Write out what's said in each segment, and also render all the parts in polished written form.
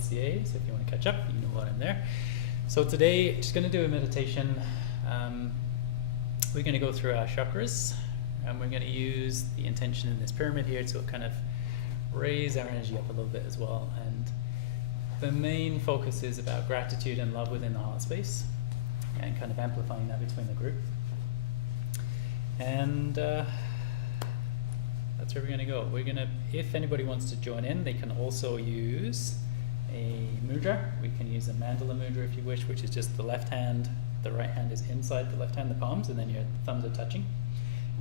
so if you want to catch up, you know what I'm there. So today, just going to do a meditation. We're going to go through our chakras, and we're going to use the intention in this pyramid here to kind of raise our energy up a little bit as well. And the main focus is about gratitude and love within the heart space, and kind of amplifying that between the group. And that's where we're going to go. We're going to, if anybody wants to join in, they can also use a mudra. We can use a mandala mudra if you wish, which is just the left hand, the right hand is inside the left hand, the palms, and then your thumbs are touching.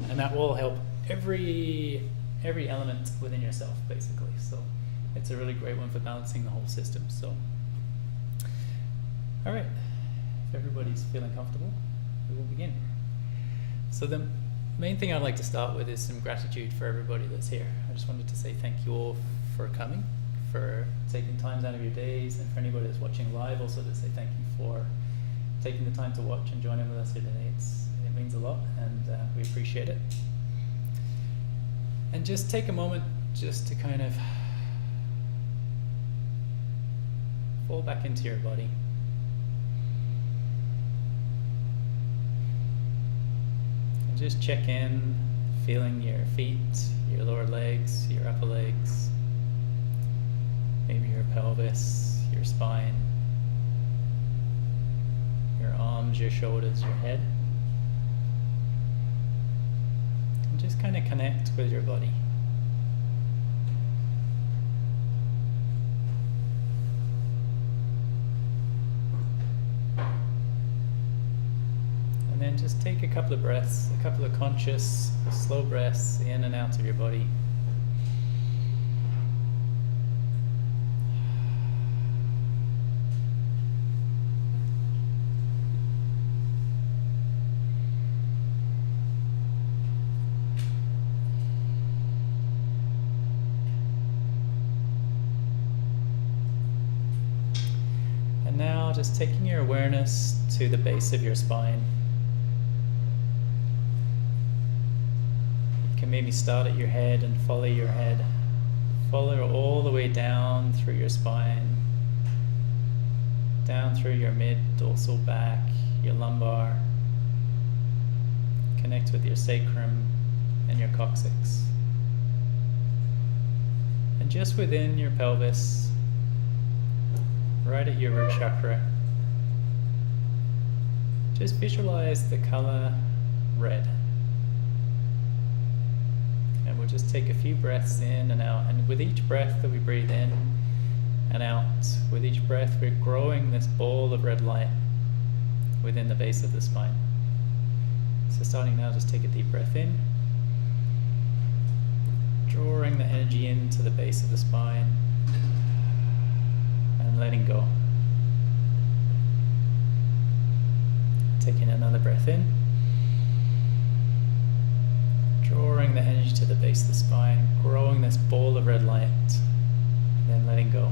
And that will help every element within yourself, basically. So it's a really great one for balancing the whole system. So, all right, if everybody's feeling comfortable, we will begin. So the main thing I'd like to start with is some gratitude for everybody that's here. I just wanted to say thank you all for coming, for taking time out of your days, and for anybody that's watching live, also to say thank you for taking the time to watch and join in with us here today. It means a lot, and we appreciate it. And just take a moment just to kind of fall back into your body. And just check in, feeling your feet, your lower legs, your upper legs, maybe your pelvis, your spine, your arms, your shoulders, your head. And just kind of connect with your body. And then just take a couple of breaths, a couple of conscious, slow breaths in and out of your body. And now just taking your awareness to the base of your spine. Maybe start at your head and follow your head. Follow all the way down through your spine, down through your mid dorsal back, your lumbar. Connect with your sacrum and your coccyx. And just within your pelvis, right at your root chakra, just visualize the color red. And we'll just take a few breaths in and out, and with each breath that we breathe in and out, with each breath we're growing this ball of red light within the base of the spine. So starting now, just take a deep breath in, drawing the energy into the base of the spine and letting go. Taking another breath in, drawing the energy to the base of the spine, growing this ball of red light, and then letting go.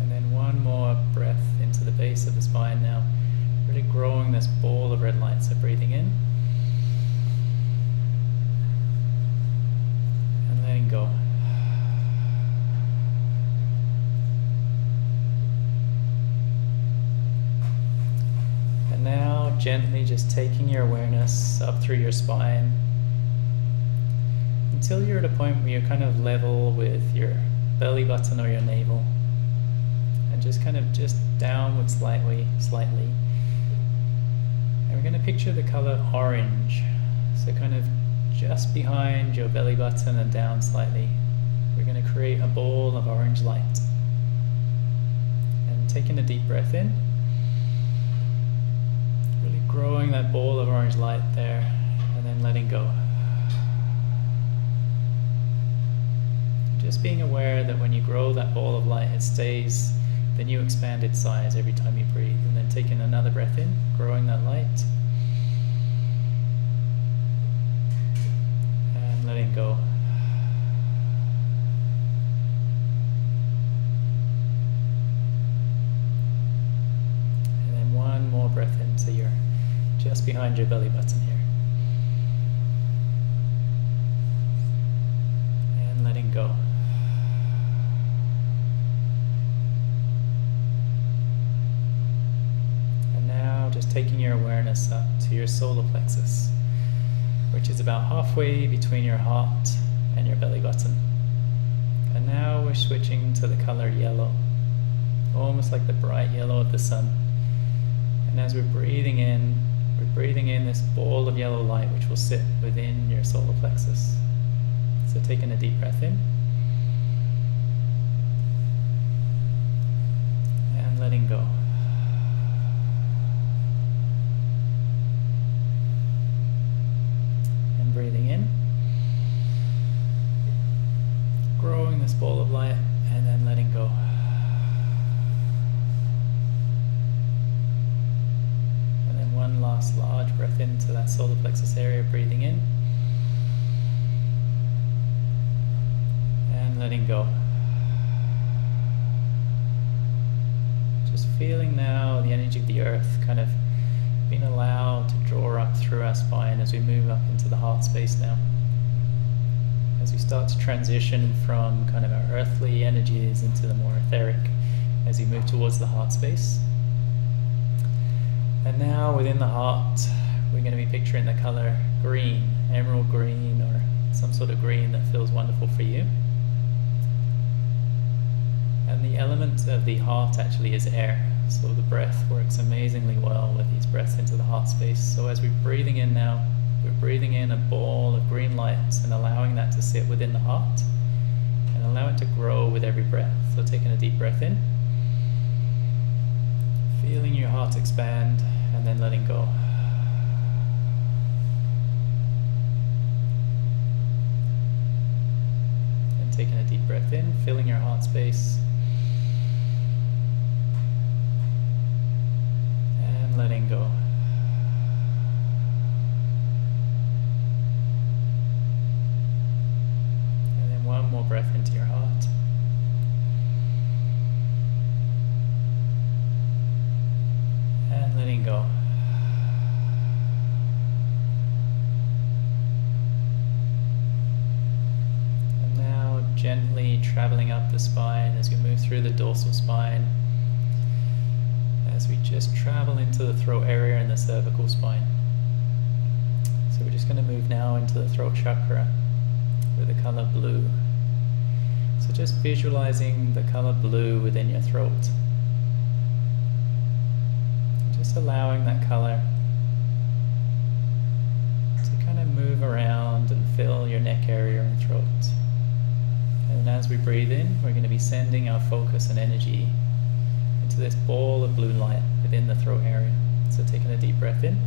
And then one more breath into the base of the spine now, really growing this ball of red light. So breathing in and letting go. Now gently just taking your awareness up through your spine until you're at a point where you're kind of level with your belly button or your navel, and just kind of just downward slightly. And we're going to picture the color orange, so kind of just behind your belly button and down slightly. We're going to create a ball of orange light. And taking a deep breath in, growing that ball of orange light there, and then letting go. Just being aware that when you grow that ball of light, it stays the new expanded size every time you breathe. And then taking another breath in, growing that light, and letting go. And then one more breath into your just behind your belly button here. just taking your awareness up to your solar plexus, which is about halfway between your heart and your belly button. And now we're switching to the color yellow, almost like the bright yellow of the sun. And as we're breathing in this ball of yellow light which will sit within your solar plexus. So taking a deep breath in and letting go. And breathing in, growing this ball of light, and then letting go. One last large breath into that solar plexus area, breathing in and letting go. Just feeling now the energy of the earth kind of being allowed to draw up through our spine as we move up into the heart space now. As we start to transition from kind of our earthly energies into the more etheric as we move towards the heart space. And now within the heart, we're going to be picturing the color green, emerald green, or some sort of green that feels wonderful for you. And the element of the heart actually is air. So the breath works amazingly well with these breaths into the heart space. So as we're breathing in now, we're breathing in a ball of green light and allowing that to sit within the heart and allow it to grow with every breath. So taking a deep breath in, feeling your heart expand, and then letting go. And taking a deep breath in, filling your heart space, and letting go. And then one more breath into your heart. And letting go. And now gently traveling up the spine as we move through the dorsal spine, as we just travel into the throat area and the cervical spine. So we're just going to move now into the throat chakra with the color blue. So just visualizing the color blue within your throat. Just allowing that color to kind of move around and fill your neck area and throat. And as we breathe in, we're going to be sending our focus and energy into this ball of blue light within the throat area. So taking a deep breath in,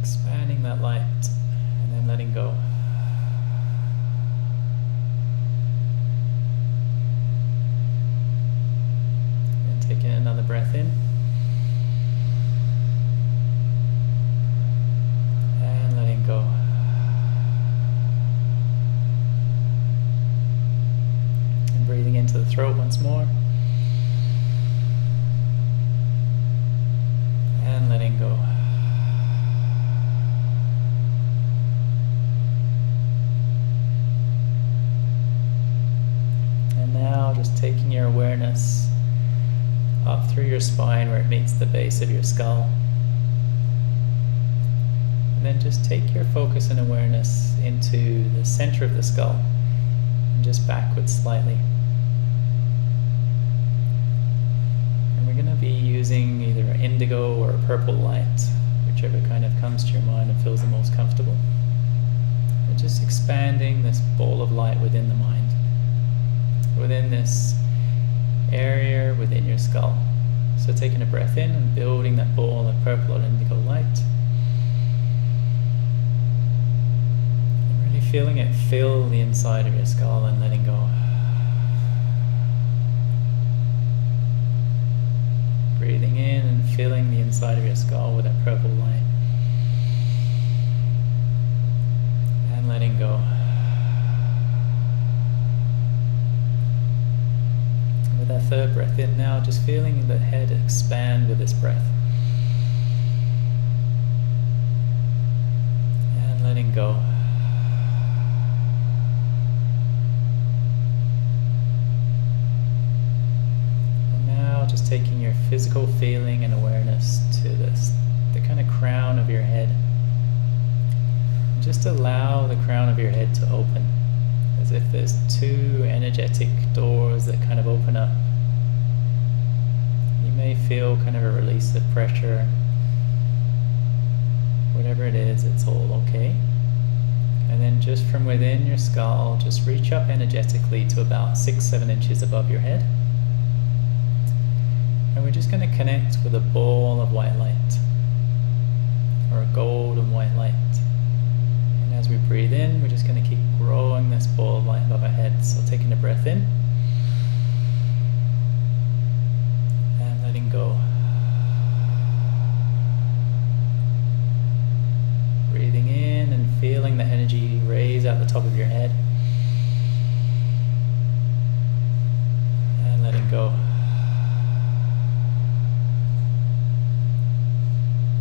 expanding that light, and then letting go. Taking another breath in and letting go. And breathing into the throat once more and letting go. And now just taking your awareness up through your spine where it meets the base of your skull. And then just take your focus and awareness into the center of the skull and just backwards slightly. And we're going to be using either an indigo or a purple light, whichever kind of comes to your mind and feels the most comfortable. And just expanding this ball of light within the mind, within this area within your skull. So taking a breath in and building that ball of purple or indigo light. And really feeling it fill the inside of your skull and letting go. Breathing in and filling the inside of your skull with that purple light. And letting go. With that third breath in now, just feeling the head expand with this breath. And letting go. And now just taking your physical feeling and awareness to the kind of crown of your head. And just allow the crown of your head to open, as if there's two energetic doors that kind of open up. You may feel kind of a release of pressure. Whatever it is, it's all okay. And then just from within your skull, just reach up energetically to about 6-7 inches above your head. And we're just going to connect with a ball of white light, or a golden white light. And as we breathe in, we're just going to keep growing this ball of light above our head. So taking a breath in, and letting go. Breathing in and feeling the energy raise out the top of your head. And letting go.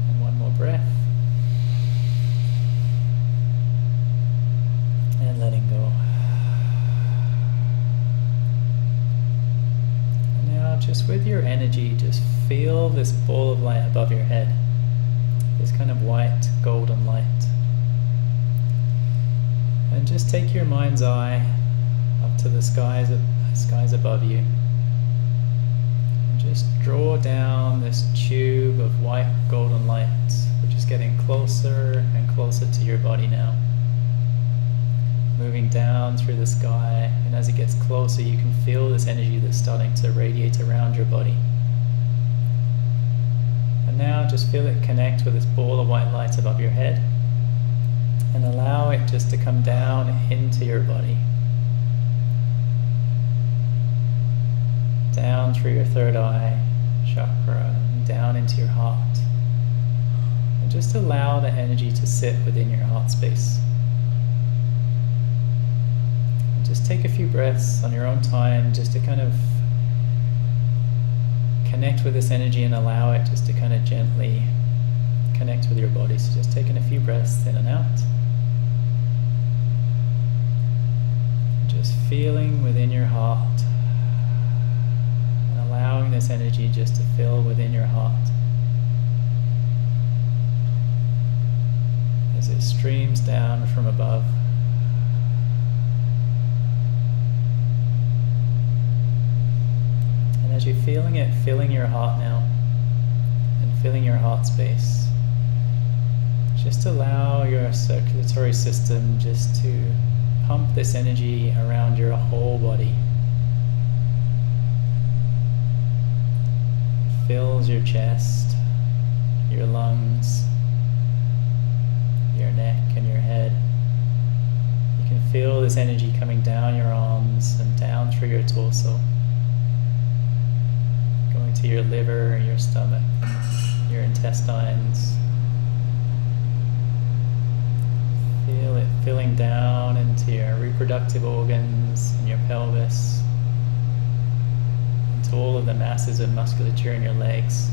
And one more breath. And letting go. And now just with your energy, just feel this ball of light above your head. This kind of white golden light. And just take your mind's eye up to the skies above you. And just draw down this tube of white golden light, which is getting closer and closer to your body now. Moving down through the sky, and as it gets closer, you can feel this energy that's starting to radiate around your body. And now just feel it connect with this ball of white light above your head, and allow it just to come down into your body. Down through your third eye chakra, and down into your heart. And just allow the energy to sit within your heart space. And just take a few breaths on your own time, just to kind of connect with this energy and allow it just to kind of gently connect with your body. So just taking a few breaths in and out. Just feeling within your heart and allowing this energy just to fill within your heart as it streams down from above. As you're feeling it filling your heart now and filling your heart space, just allow your circulatory system just to pump this energy around your whole body. It fills your chest, your lungs, your neck and your head. You can feel this energy coming down your arms and down through your torso, going to your liver, your stomach, your intestines. Feel it filling down into your reproductive organs and your pelvis, into all of the masses of musculature in your legs.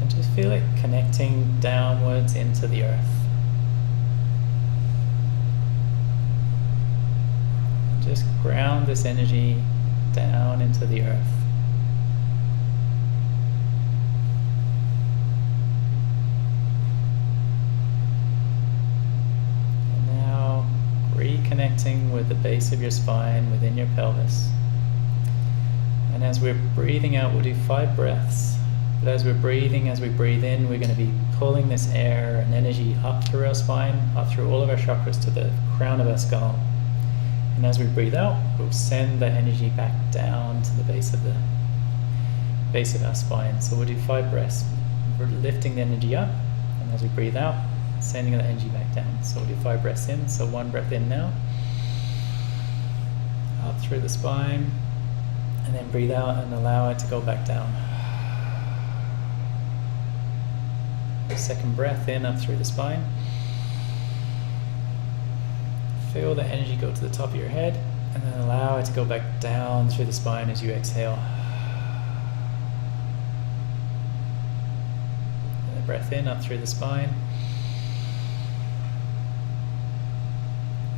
And just feel it connecting downwards into the earth. And just ground this energy down into the earth. And now reconnecting with the base of your spine within your pelvis. And as we're breathing out, we'll do 5 breaths. But as we breathe in, we're going to be pulling this air and energy up through our spine, up through all of our chakras to the crown of our skull. And as we breathe out, we'll send that energy back down to the base of our spine. So we'll do 5 breaths. We're lifting the energy up, and as we breathe out, sending the energy back down. So we'll do 5 breaths in. So 1 breath in now, up through the spine, and then breathe out and allow it to go back down. Second breath in, up through the spine. Feel the energy go to the top of your head, and then allow it to go back down through the spine as you exhale. And then breath in, up through the spine.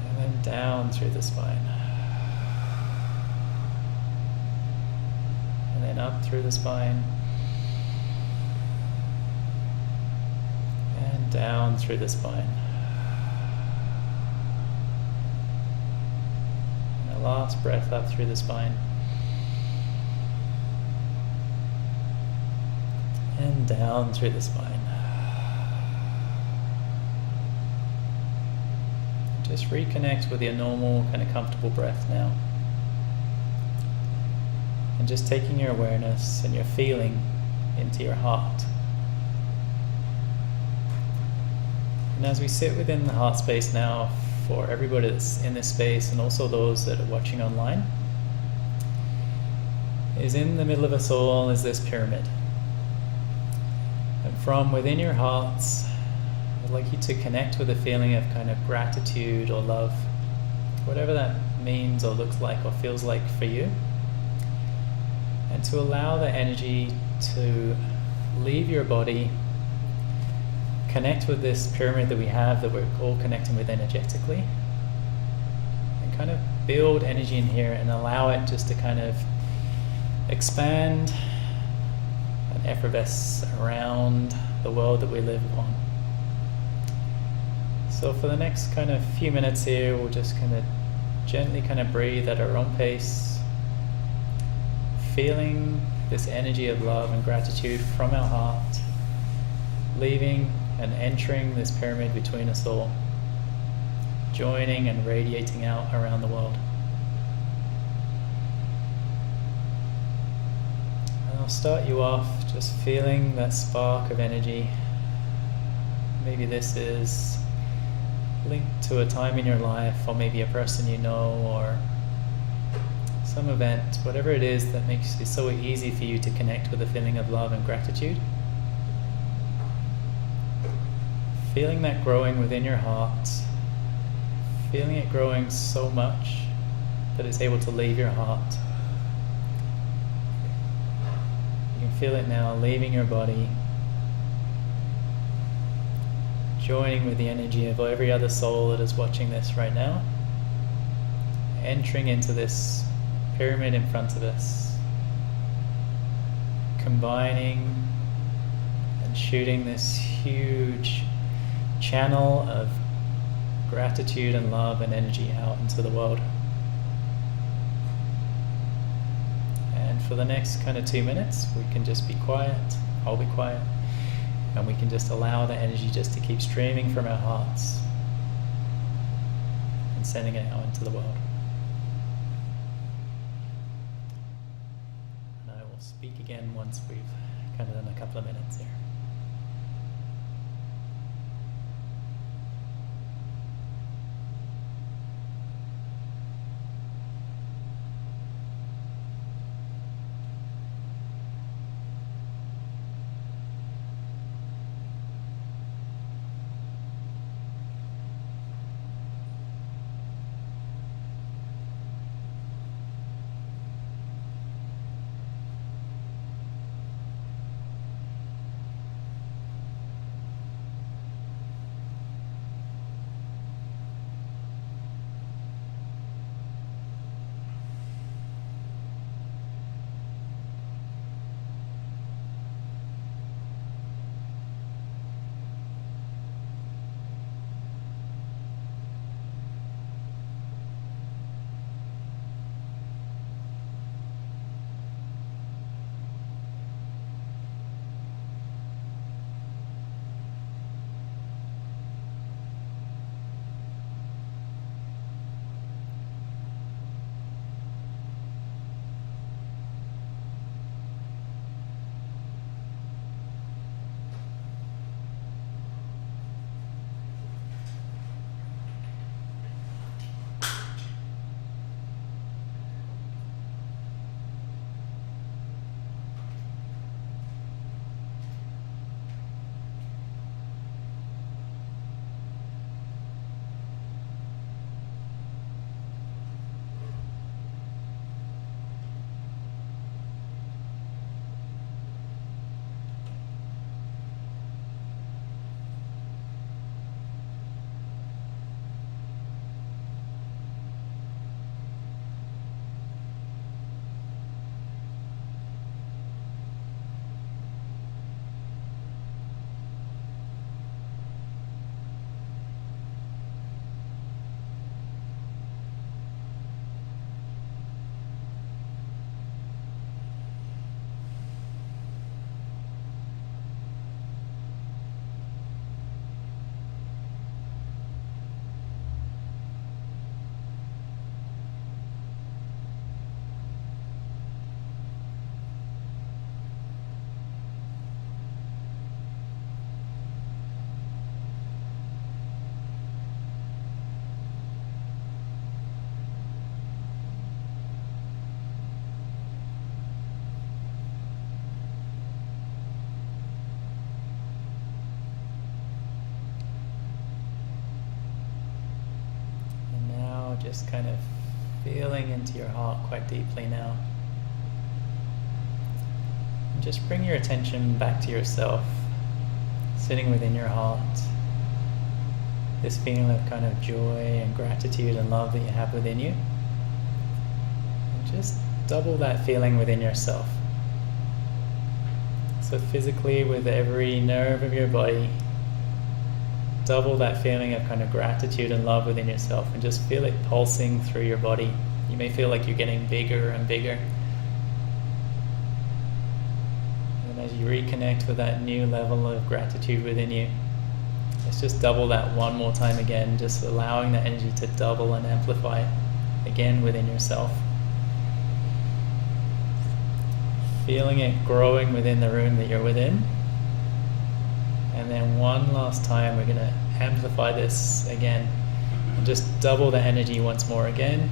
And then down through the spine. and up through the spine, and down through the spine. And a last breath up through the spine, and down through the spine. Just reconnect with your normal, kind of comfortable breath now. And just taking your awareness and your feeling into your heart. And as we sit within the heart space now, for everybody that's in this space and also those that are watching online, is in the middle of us all is this pyramid. And from within your hearts, I'd like you to connect with a feeling of kind of gratitude or love, whatever that means or looks like or feels like for you. And to allow the energy to leave your body, connect with this pyramid that we have that we're all connecting with energetically, and kind of build energy in here and allow it just to kind of expand and effervesce around the world that we live on. So for the next kind of few minutes here, we'll just kind of gently kind of breathe at our own pace, feeling this energy of love and gratitude from our heart, leaving and entering this pyramid between us all, joining and radiating out around the world. And I'll start you off just feeling that spark of energy. Maybe this is linked to a time in your life, or maybe a person you know, or some event, whatever it is that makes it so easy for you to connect with a feeling of love and gratitude. Feeling that growing within your heart, feeling it growing so much that it's able to leave your heart. You can feel it now leaving your body, joining with the energy of every other soul that is watching this right now, entering into this pyramid in front of us, combining and shooting this huge channel of gratitude and love and energy out into the world. And for the next kind of 2 minutes, we can just be quiet, I'll be quiet, and we can just allow the energy just to keep streaming from our hearts and sending it out into the world. And I will speak again once we've kind of done a couple of minutes here. just kind of feeling into your heart quite deeply now. And just bring your attention back to yourself, sitting within your heart. This feeling of kind of joy and gratitude and love that you have within you. And just double that feeling within yourself. So physically, with every nerve of your body, double that feeling of kind of gratitude and love within yourself, and just feel it pulsing through your body. You may feel like you're getting bigger and bigger. And as you reconnect with that new level of gratitude within you, let's just double that one more time again, just allowing that energy to double and amplify again within yourself. Feeling it growing within the room that you're within. And then one last time, we're going to amplify this again and just double the energy once more again.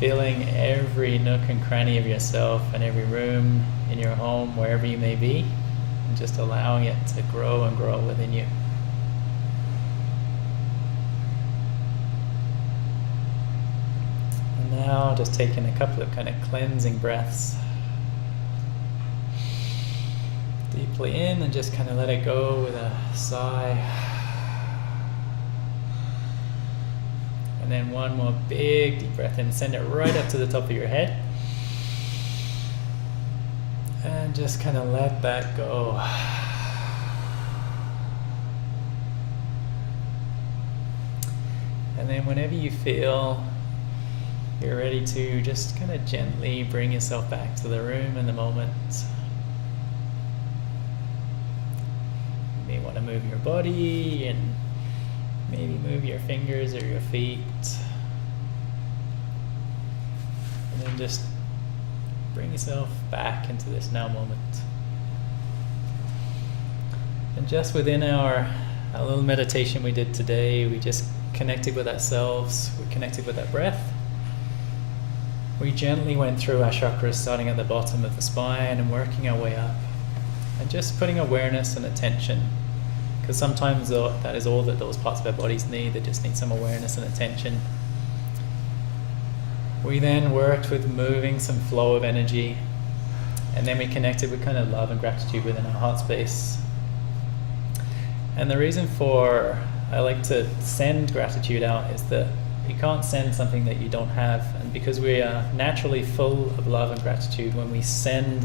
Feeling every nook and cranny of yourself and every room in your home, wherever you may be, and just allowing it to grow and grow within you. And now just taking a couple of kind of cleansing breaths. Deeply in and just kind of let it go with a sigh. And then one more big deep breath in. Send it right up to the top of your head. And just kind of let that go. And then whenever you feel you're ready to, just kind of gently bring yourself back to the room and the moment. You may want to move your body and maybe move your fingers or your feet. And then just bring yourself back into this now moment. And just within our little meditation we did today, we just connected with ourselves, we connected with our breath. We gently went through our chakras, starting at the bottom of the spine and working our way up. And just putting awareness and attention, because sometimes that is all that those parts of our bodies need. They just need some awareness and attention. We then worked with moving some flow of energy, and then we connected with kind of love and gratitude within our heart space. And the reason for I like to send gratitude out is that you can't send something that you don't have, and because we are naturally full of love and gratitude, when we send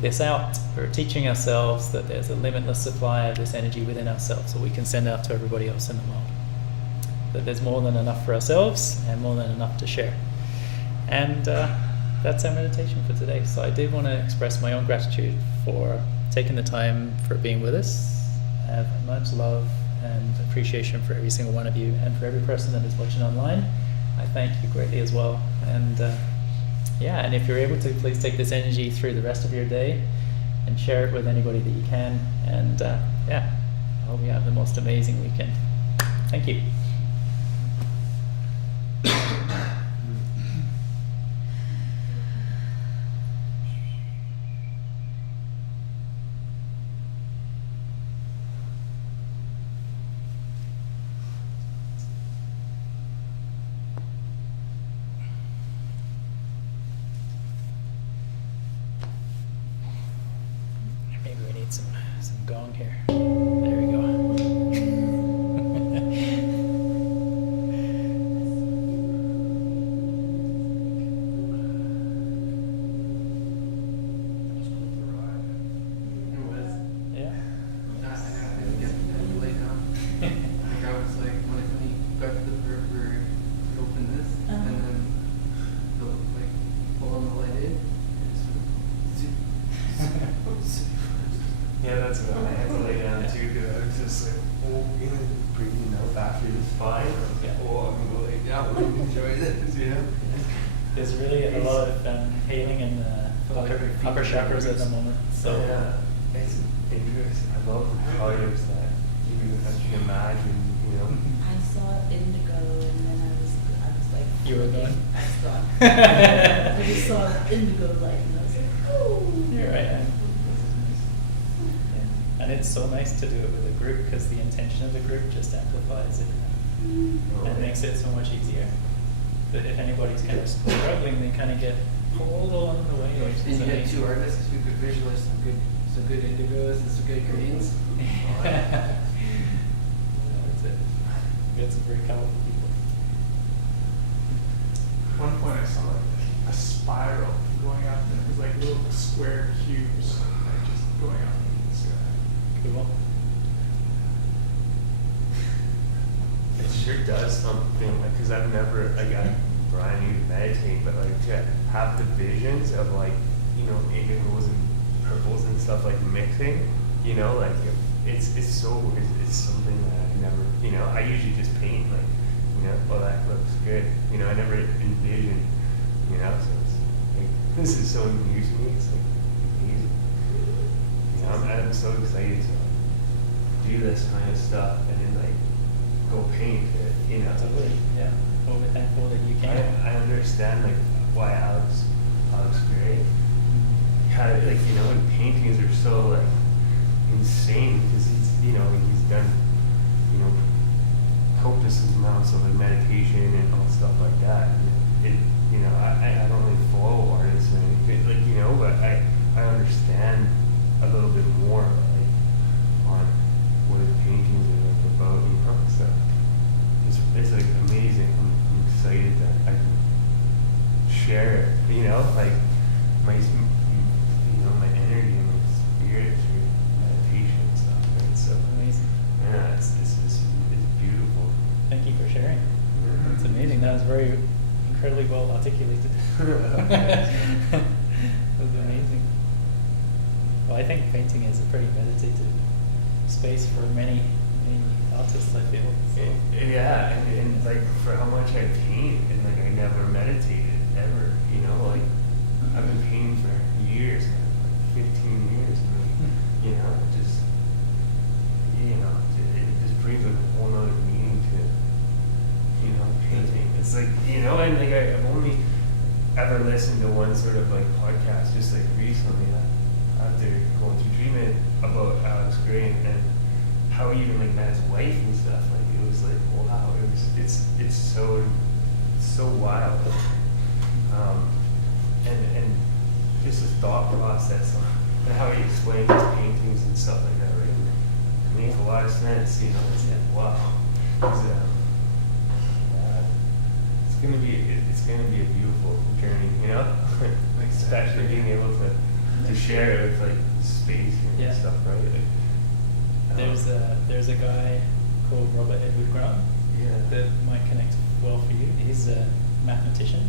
this out, we're teaching ourselves that there's a limitless supply of this energy within ourselves that we can send out to everybody else in the world. That there's more than enough for ourselves and more than enough to share. And that's our meditation for today. So I did want to express my own gratitude for taking the time for being with us. I have much love and appreciation for every single one of you, and for every person that is watching online. I thank you greatly as well. And and if you're able to, please take this energy through the rest of your day and share it with anybody that you can. And I hope you have the most amazing weekend. Thank you. Some gong here. There we go. Yeah. Yeah, that's what I had to lay down too, because I was just like, breathing out back through the spine. Yeah. Oh, I'm going to lay down, really enjoy this, you know? There's really a lot of healing in the upper chakras at the moment. So yeah, it's interesting. I love the colors that you can imagine, you know? I saw indigo and then I was like, You were gone? I was gone. I just saw indigo light and I was like, oh. You're right. And it's so nice to do it with a group, because the intention of the group just amplifies it. And it makes it so much easier. That if anybody's kind of struggling, they kind of get pulled along the way. Which And is you had amazing. two artists who could visualize some good indigos and some good greens. That's it. We had some very colorful people. One point I saw like a spiral going up, and it was like little square cubes like just going up into the sky. Cool. It sure does something, like, cause I've never, like, Brian, you meditate, but like to have the visions of like, you know, indigos and purples and stuff like mixing, you know, like it's something that I've never, you know, I usually just paint like, you know, well that looks good, you know, I never envisioned, you know, so it's like, this is so new to me, it's like amazing. You know, I'm so excited to like, do this kind of stuff and then like go paint it, you know. Totally. Yeah. Well, we're thankful that you can. I understand like why Alex Gray kind of like, you know, and paintings are so like insane because he's, you know, he's done, you know, copious amounts of like meditation and all stuff like that. And it, you know, I don't really follow artists or anything, like, you know, but I understand a little bit more like on what his paintings are like about, you know, so it's like amazing. I'm excited that I can share it, you know, like my, you know, my energy and my spirit through meditation and stuff, right? So Amazing. yeah, it's beautiful. Thank you for sharing. It's amazing. That was very incredibly well articulated. That was amazing. Well, I think painting is a pretty meditative space for many artists, I feel. So. Yeah, and like for how much I paint and like I never meditated ever, you know, like I've been painting for years now, like 15 years, and like, you know, it just, you know, it just brings a whole nother meaning to, you know, painting. It's like, you know, and like I've only ever listened to one sort of like podcast just like recently after going through treatment about Alex Gray and how he even like met his wife and stuff. Like it was like, wow, it's so wild. And just his thought process and how he explained his paintings and stuff like that, right? It makes a lot of sense, you know. It's like, wow. It's gonna be a beautiful journey, you know. Like especially being able to share it with like space and Yeah. stuff, right? Like, There's a guy called Robert Edward Grant yeah. that might connect well for you. He's a mathematician,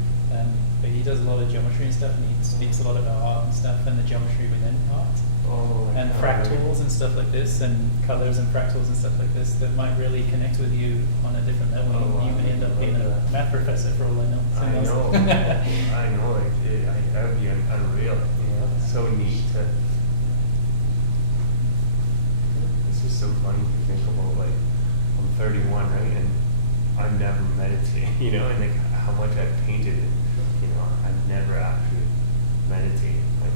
but he does a lot of geometry and stuff, and he speaks a lot about art and stuff and the geometry within art. Oh, And fractals and stuff like this, and colors and fractals and stuff like this that might really connect with you on a different level. Oh, You may end up being a math professor for all I know. I know. I know. Like that would be unreal. You know, it's so neat to. It's just so funny to think about. Like, I'm 31, right, and I've never meditated. You know, and like how much I've painted it. You know, I've never actually meditated. Like,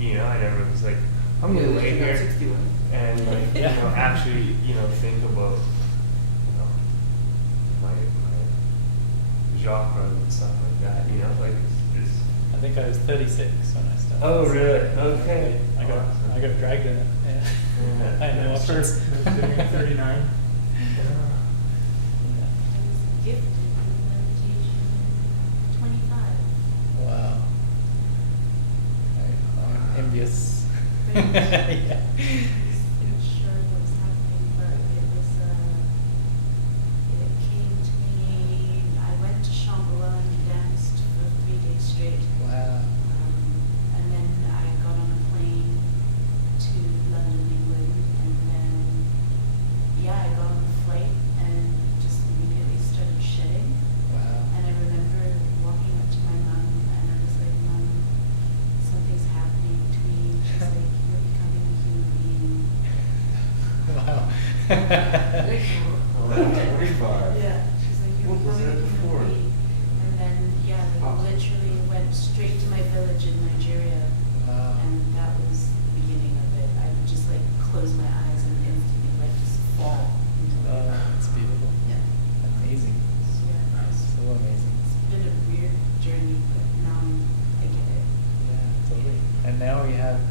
you know, I never was like, I'm gonna lay here 61. and like, Yeah. you know, actually, you know, think about, you know, my chakra and stuff like that, you know, like it's I think I was 36 when I started. Oh, really? Okay. I got dragged in it. Yeah. Yeah. I had no options. First, sitting at 39. Yeah. Gifted with meditation, 25. Wow. I'm envious. Right. Yeah. Not sure what was happening, but it was, it came to me, I went to Shangri-La and danced for 3 days straight. Wow. And then I got on a plane to London, England, and then, yeah, I got on the flight and just immediately started shedding. Wow. And I remember walking up to my mom and I was like, Mom, something's happening to me. She's like, you're becoming a human being. Wow. Oh, that's pretty far. Yeah. She's like, you're What was becoming that a human before? being. And then, yeah, Oh. like literally went straight to my village in Nigeria. Wow. And that was the beginning of it. I would just like close my eyes and instantly like just fall into my Oh, that's beautiful. Yeah. That's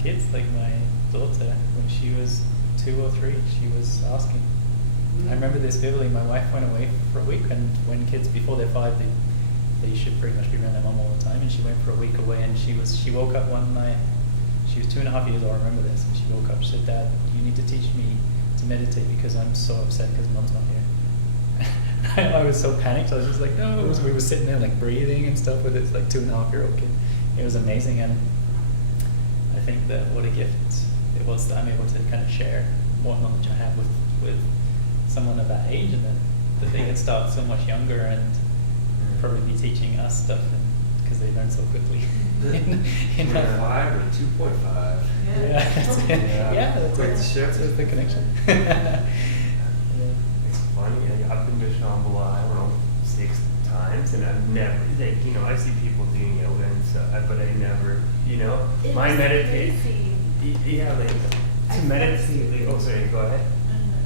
kids. Like my daughter, when she was 2 or 3, she was asking. I remember this vividly. My wife went away for a week, and when kids before they're 5, they should pretty much be around their mum all the time. And she went for a week away, and she woke up one night. She was 2.5 years old. I remember this, and she woke up. She said, "Dad, you need to teach me to meditate because I'm so upset because Mum's not here." I was so panicked. I was just like, "No!" So we were sitting there like breathing and stuff with this like 2.5-year-old kid. It was amazing, and I think that what a gift it was that I'm able to kind of share what knowledge I have with someone of that age, and that they can start so much younger and probably be teaching us stuff because they learn so quickly. in that- 5 or 2.5. yeah, that's it. Yeah. Yeah, that's Quite it. the shift. That's the connection. It's funny, like, I've been to Shambhala, I don't know, 6 times, and I've never, like, you know, I see people doing yoga and stuff, but I never, you know, It my was meditate, crazy. yeah, like, I to fell meditate, asleep. like, oh, sorry, go ahead.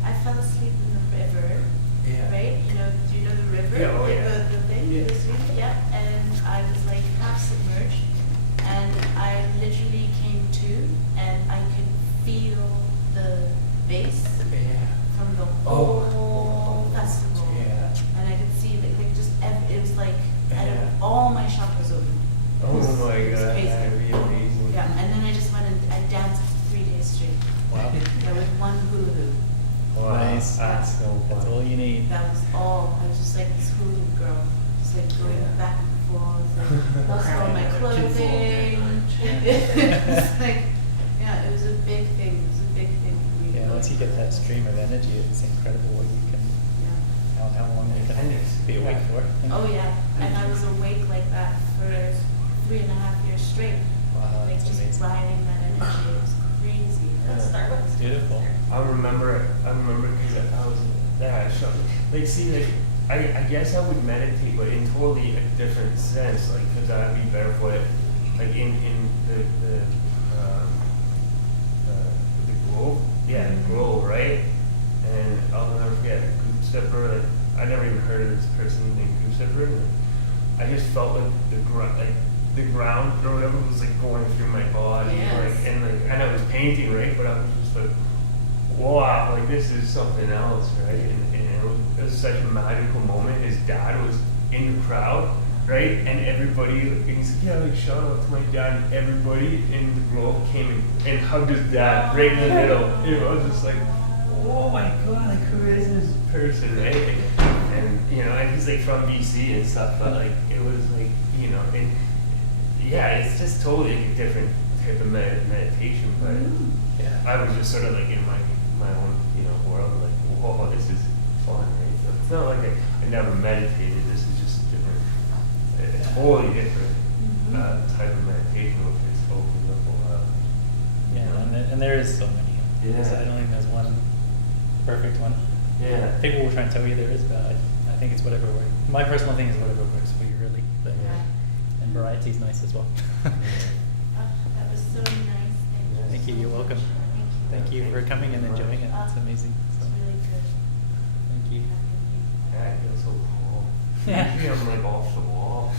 I fell asleep in the river, Yeah. right? You know, do you know the river? Yeah, oh, Like yeah. the thing, Yeah. the stream? Yeah. And I was like half submerged, and I literally came to, and I could feel the bass Yeah. from the Oh. whole festival. Yeah. And I could see that, like, just it was like I had Yeah. all my chakras open. Oh It was- my it was god, crazy. that'd be amazing. Yeah, and then I just went and I danced 3 days straight. Wow. Yeah, with one hula hoop. Wow, Nice. that's so fun. That's all you need. That was all. I was just like this hula hoop girl, just like going Yeah. back and forth, like lost all my clothing. It's like, yeah, it was a big thing. It was a big thing for me. Yeah, once you get that stream of energy, it's incredible what you can, Yeah. how long you can be awake for. Oh yeah, and I was awake like that for 3.5 years straight. Wow, Like that's just amazing. riding that energy. It was crazy. It's beautiful. I remember because I was like, see, like, I guess I would meditate, but in totally a different sense, like, because I'd be barefoot, like in the grove, yeah, the grove, right? And I'll never forget Goose Stepper. Like, I never even heard of this person named Goose Stepper. I just felt like the ground or whatever was like going through my body, Yes. and I was painting, right? But I was just like, wow, like this is something else, right? And it was such a magical moment. His dad was in the crowd, right? And everybody, he's like, yeah, like shout out to my dad. And everybody in the grove came and hugged his dad right in the middle. You know, I was just like, oh my god, like who is this person, right? And you know, and he's like from BC and stuff, but like it was like, you know, and yeah, it's just totally like a different type of meditation, but Yeah. I was just sort of like in my own, you know, world, like, whoa, this is fun, right? So it's not like I never meditated. This is just different, a totally different type of meditation, which is opens up a lot. Yeah, and there is so many. Yeah. I don't think there's one perfect one. Yeah. People will try and tell you there is, but I think it's whatever works. My personal thing is whatever works for you, really. But, Yeah. and variety is nice as well. Oh, that was so nice. Thank you. so You're much. welcome. Thank you for coming and enjoying it. It's amazing. It's So, really good. thank you. Yeah, I feel so calm. Yeah. Usually I'm like off the wall.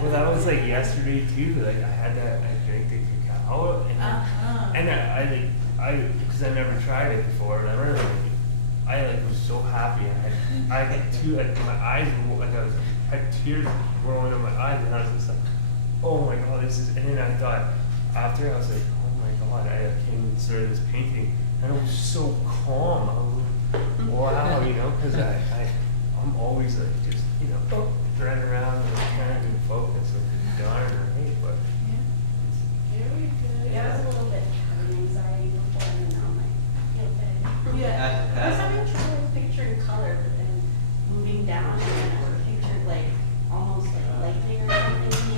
Well, that was like yesterday too. Like I had that, I drank the cacao, and because I never tried it before. Remember, like, I like was so happy. I had two, like my eyes were like I had tears rolling in my eyes, and I was just like, oh my god, this is. And then I thought after I was like, oh my god, I came and started this painting, and it was so calm. I was like, wow, you know, because I'm always like just, you know, driving around and trying to focus, like darn,